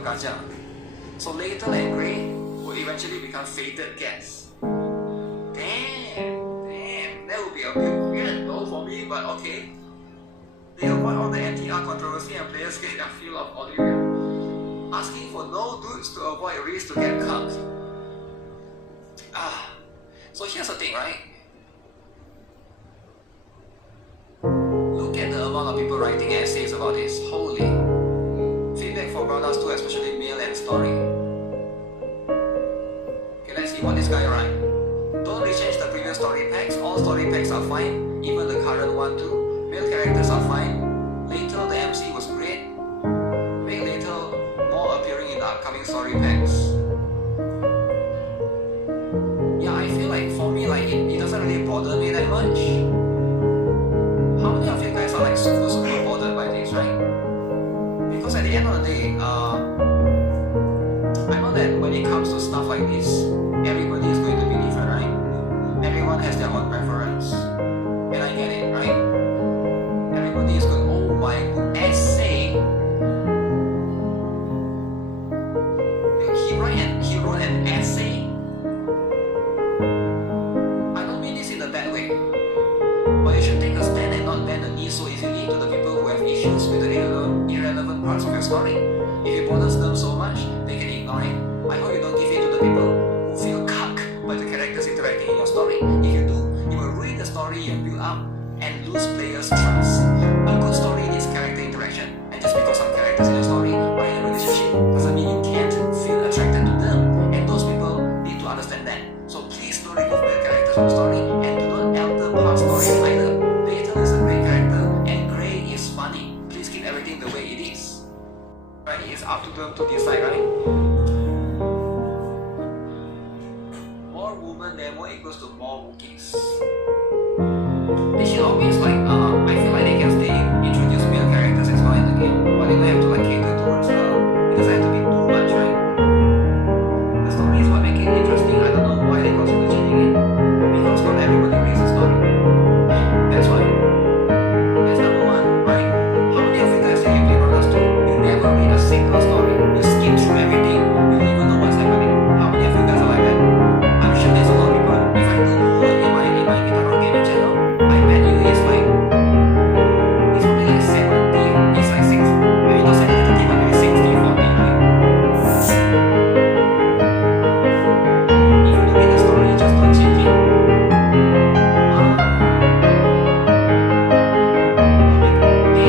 of gacha. So Layton and Grey will eventually become fated guests. Damn, that would be a bit weird though for me, but okay. They avoid all the NTR controversy and players get their feel of Olivia. Asking for no dudes to avoid risk to get cucked. So here's the thing, right? Look at the amount of people writing essays about this. Holy. Feedback for Brothers too, especially Mail and Story. Okay, let's see what this guy write. Don't rechange the previous story packs. All story packs are fine, even the current one too. Male characters are fine. Later, the MC was great. Make Later more appearing in the upcoming story packs. Yeah, I feel like for me, like it doesn't really bother me that much. How many of you guys are like super bothered by this, right? Because at the end of the day, I know that when it comes to stuff like this, everybody is going to be different, right? Everyone has their own preference, and I get it, right? Everybody is going, oh my god, essay. He wrote an essay. I don't mean this in a bad way, but you should take a stand and not bend the knee so easily to the people who have issues with the irrelevant parts of your story. If it bothers them so much, they can ignore it. I hope you don't give in to the people who feel cucked by the characters interacting in your story. If you do, you will ruin the story you build up and lose players' trust. A good story needs character interaction, and just because some characters in a story are in a relationship doesn't mean you can't feel attracted to them, and those people need to understand that. So please don't remove the characters from the story, and do not alter past stories either. Layton is a great character, and Grey is funny. Please keep everything the way it is. Right? It's up to them to decide, right? More women demo equals to more Wookiees. They should always like, I feel like they can stay introduce male characters as well in the game, but they don't have to like cater towards it doesn't have to be too much, right? The story is what makes it interesting. I don't know why they consider changing it, because not everybody reads the story. That's why. That's number one, right? How many of you guys say you play Brothers 2? You never read a single story. You skip through everything. You don't even know what's happening. How many of you guys are like that? I'm sure there's a lot of people. If I do in my Guitar gaming channel, I bet you it's like it's probably like 70. It's like 6. Maybe not 70, 30, but maybe 60, 40, right? If you don't read the story, you just don't change it.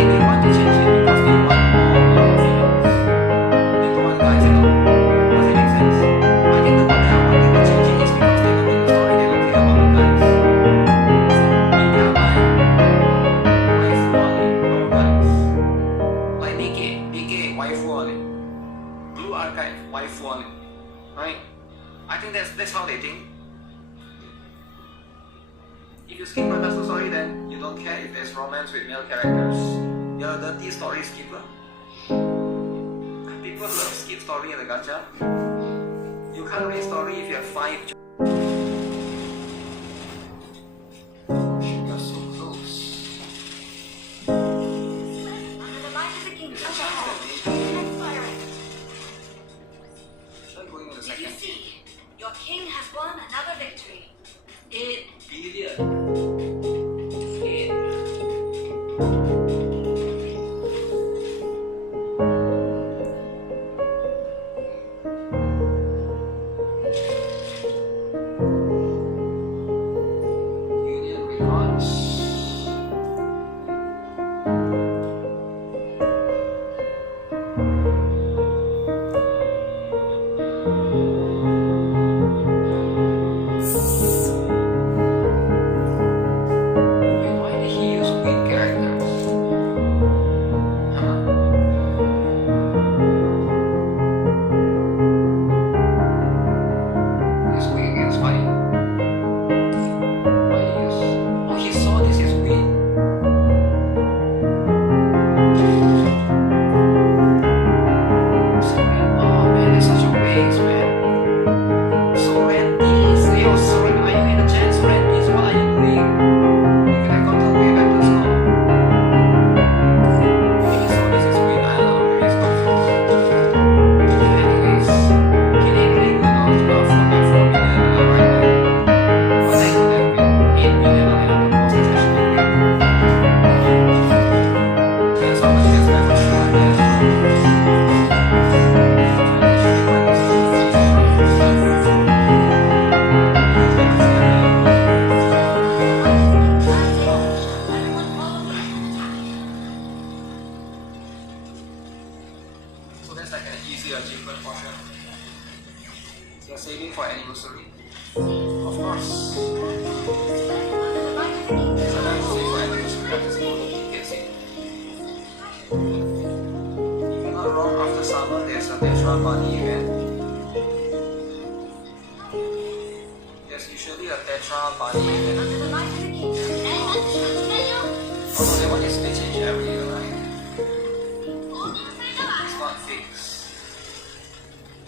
They want to change it because they want more females. They don't want guys at all. Does it make sense? I think the one that I wanted to change it is because they don't read the story, they don't care about the guys. So in their mind, waifu only, no guys. Like DK, waifu only. Blue Archive, waifu only. Right? I think that's how they think. If you skip Brothers to story, then you don't care if there's romance with male characters. You're a dirty story skipper. People love skip story in the gacha. You can't read story if you have 5. You're so close. Under the light of the kingdom. Next fire. Should I go in a Did you second? see? Your king has won another victory. 8 billion. 8. Union records. easy achievement portion. You're saving for anniversary. Of course. Under the light of the kingdom. Sometimes save for anniversary, I just go to tickets in. If I'm not wrong, after summer there's a Tetra Money event. There's usually a Tetra Money event. Under the light of the kingdom. Oh no, that one is they change every year, right? It's not fixed.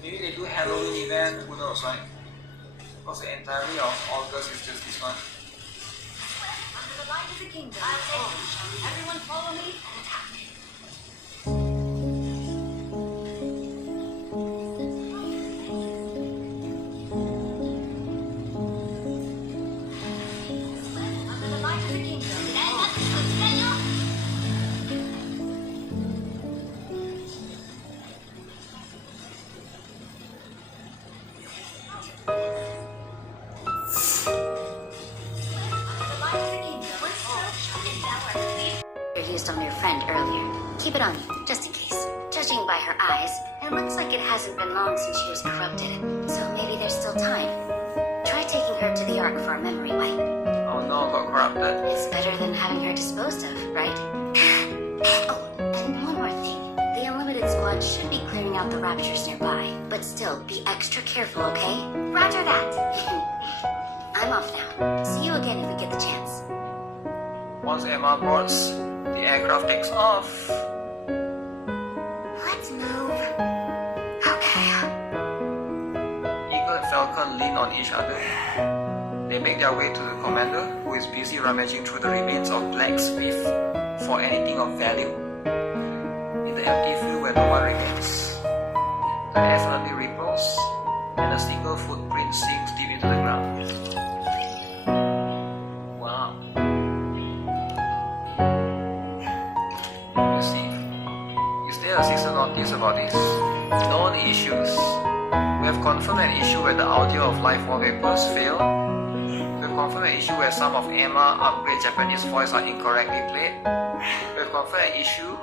Maybe they do Halloween event, who knows, right? Because the entirety of August is just this one. Under the light of the kingdom. Everyone follow me and attack. Under the light of the kingdom. Used on your friend earlier. Keep it on you, just in case. Judging by her eyes, it looks like it hasn't been long since she was corrupted, so maybe there's still time. Try taking her to the Ark for a memory wipe. Oh no, got corrupted. It's better than having her disposed of, right? Oh, and one more thing. The Unlimited Squad should be clearing out the Raptures nearby, but still, be extra careful, okay? Roger that. I'm off now. See you again if we get the chance. Once Emma boards, the aircraft takes off. Let's move. Okay. Eagle and Falcon lean on each other. They make their way to the commander, who is busy rummaging through the remains of Blacksmith for anything of value. In the empty field where no one remains, the air suddenly ripples, and a single footprint sinks deep into the ground. Wow. Is there a sister notice about this? Known issues. We have confirmed an issue where the audio of live wallpapers failed. We have confirmed an issue where some of Emma upgrade Japanese voice are incorrectly played. We have confirmed an issue,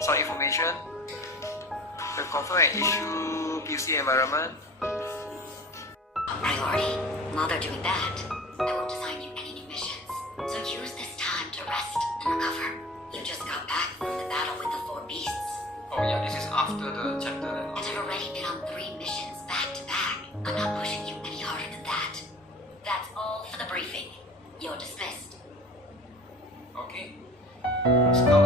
some information. We have confirmed an issue, PC environment. Priority. While they're doing that, I won't assign you any new missions. So use this time to rest and recover. You just got back from the battle with the 4 beasts. Oh yeah, this is after the chapter and all. And I've already been on 3 missions back to back. I'm not pushing you any harder than that. That's all for the briefing. You're dismissed. Okay. Scout